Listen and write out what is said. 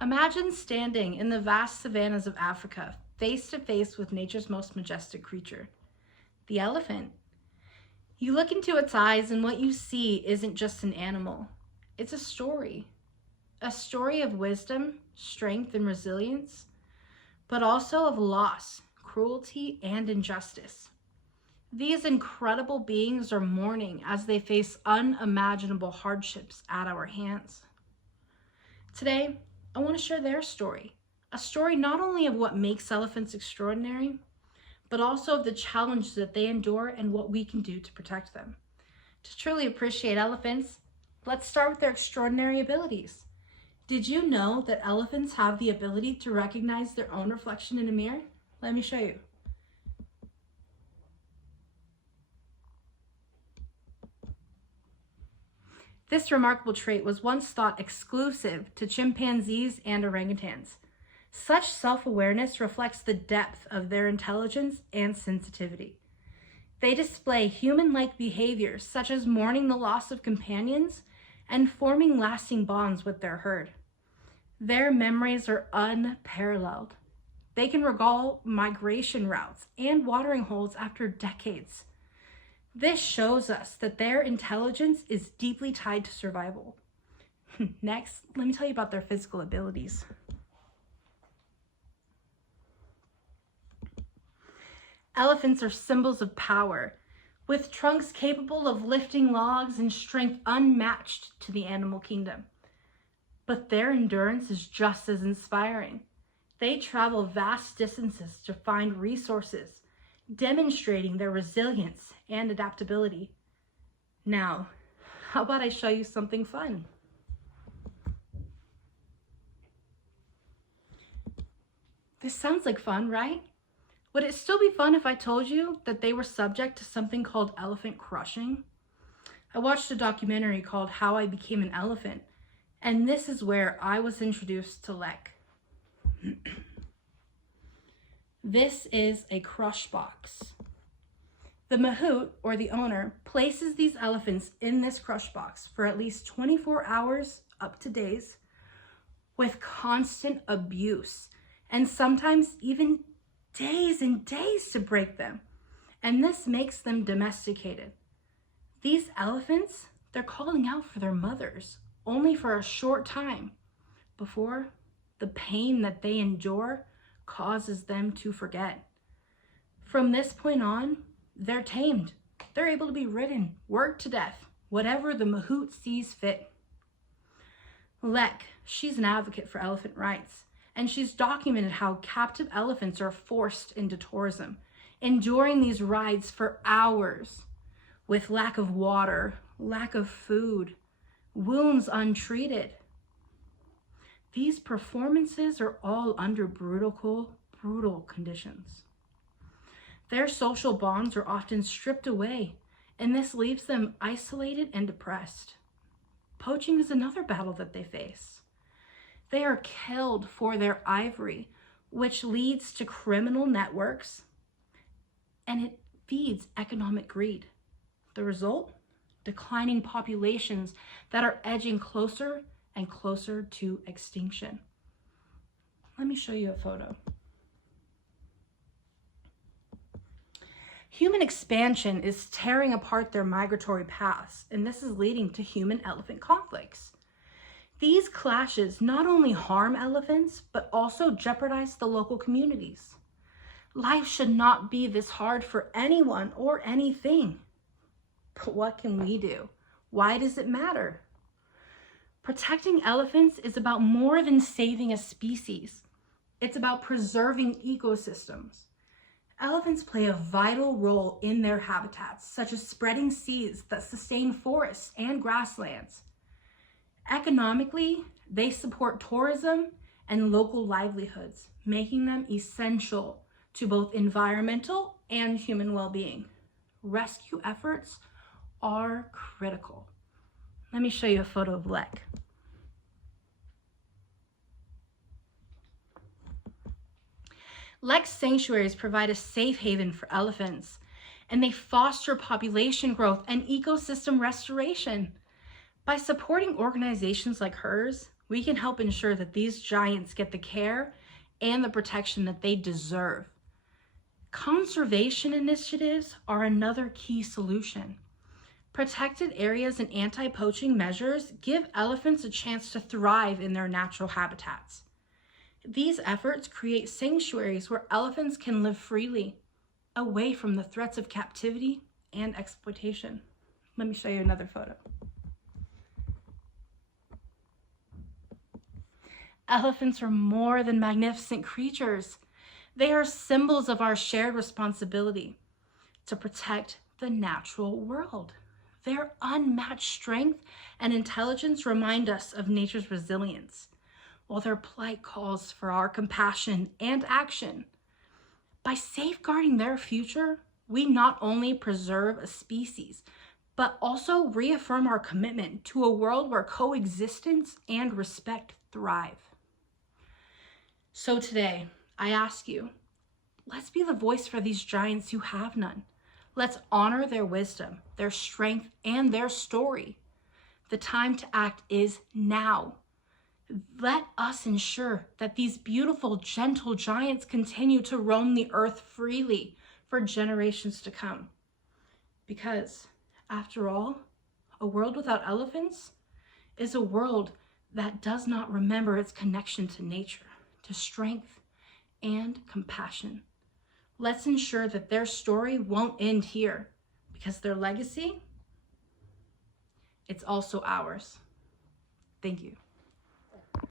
Imagine standing in the vast savannas of Africa, face to face with nature's most majestic creature, the elephant. You look into its eyes and what you see isn't just an animal. It's a story of wisdom, strength, and resilience, but also of loss, cruelty, and injustice. These incredible beings are mourning as they face unimaginable hardships at our hands. Today, I want to share their story, a story not only of what makes elephants extraordinary, but also of the challenges that they endure and what we can do to protect them. To truly appreciate elephants, let's start with their extraordinary abilities. Did you know that elephants have the ability to recognize their own reflection in a mirror? Let me show you. This remarkable trait was once thought exclusive to chimpanzees and orangutans. Such self-awareness reflects the depth of their intelligence and sensitivity. They display human-like behaviors such as mourning the loss of companions and forming lasting bonds with their herd. Their memories are unparalleled. They can recall migration routes and watering holes after decades. This shows us that their intelligence is deeply tied to survival. Next, let me tell you about their physical abilities. Elephants are symbols of power, with trunks capable of lifting logs and strength unmatched to the animal kingdom. But their endurance is just as inspiring. They travel vast distances to find resources, demonstrating their resilience and adaptability. Now, how about I show you something fun? This sounds like fun, right? Would it still be fun if I told you that they were subject to something called elephant crushing? I watched a documentary called How I Became an Elephant, and this is where I was introduced to Lek. This is a crush box. The mahout, or the owner, places these elephants in this crush box for at least 24 hours up to days with constant abuse, and sometimes even days and days to break them. And this makes them domesticated. These elephants, they're calling out for their mothers only for a short time before the pain that they endure causes them to forget. From this point on, they're tamed. They're able to be ridden, worked to death, whatever the mahout sees fit. Lek, she's an advocate for elephant rights, and she's documented how captive elephants are forced into tourism, enduring these rides for hours with lack of water, lack of food, wounds untreated. These performances are all under brutal conditions. Their social bonds are often stripped away, and this leaves them isolated and depressed. Poaching is another battle that they face. They are killed for their ivory, which leads to criminal networks, and it feeds economic greed. The result? Declining populations that are edging closer and closer to extinction. Let me show you a photo. Human expansion is tearing apart their migratory paths, and this is leading to human-elephant conflicts. These clashes not only harm elephants, but also jeopardize the local communities. Life should not be this hard for anyone or anything. But what can we do? Why does it matter? Protecting elephants is about more than saving a species. It's about preserving ecosystems. Elephants play a vital role in their habitats, such as spreading seeds that sustain forests and grasslands. Economically, they support tourism and local livelihoods, making them essential to both environmental and human well-being. Rescue efforts are critical. Let me show you a photo of Lek. Lek's sanctuaries provide a safe haven for elephants, and they foster population growth and ecosystem restoration. By supporting organizations like hers, we can help ensure that these giants get the care and the protection that they deserve. Conservation initiatives are another key solution. Protected areas and anti-poaching measures give elephants a chance to thrive in their natural habitats. These efforts create sanctuaries where elephants can live freely, away from the threats of captivity and exploitation. Let me show you another photo. Elephants are more than magnificent creatures. They are symbols of our shared responsibility to protect the natural world. Their unmatched strength and intelligence remind us of nature's resilience, while their plight calls for our compassion and action. By safeguarding their future, we not only preserve a species, but also reaffirm our commitment to a world where coexistence and respect thrive. So today, I ask you, let's be the voice for these giants who have none. Let's honor their wisdom, their strength, and their story. The time to act is now. Let us ensure that these beautiful, gentle giants continue to roam the earth freely for generations to come. Because, after all, a world without elephants is a world that does not remember its connection to nature, to strength, and compassion. Let's ensure that their story won't end here, because their legacy, it's also ours. Thank you.